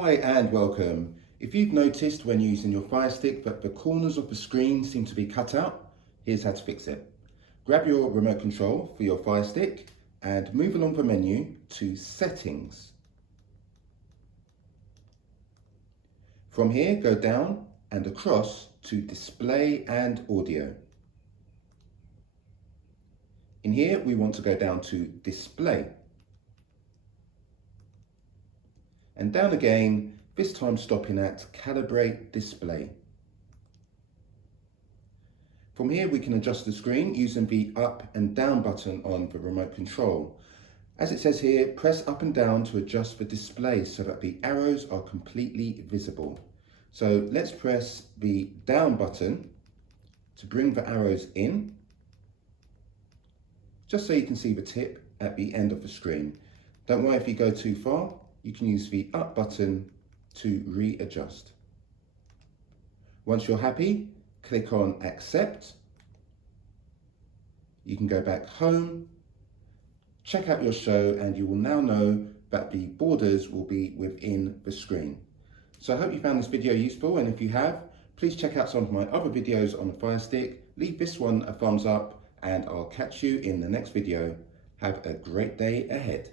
Hi and welcome. If you've noticed when using your Firestick that the corners of the screen seem to be cut out, here's how to fix it. Grab your remote control for your Firestick and move along the menu to Settings. From here, go down and across to Display and Audio. In here, we want to go down to Display. And down again, this time stopping at Calibrate Display. From here we can adjust the screen using the up and down button on the remote control. As it says here, press up and down to adjust the display so that the arrows are completely visible. So let's press the down button to bring the arrows in, just so you can see the tip at the end of the screen. Don't worry if you go too far, you can use the up button to readjust. Once you're happy, click on Accept. You can go back home, check out your show, and you will now know that the borders will be within the screen. So I hope you found this video useful, and if you have, please check out some of my other videos on the Firestick. Leave this one a thumbs up, and I'll catch you in the next video. Have a great day ahead.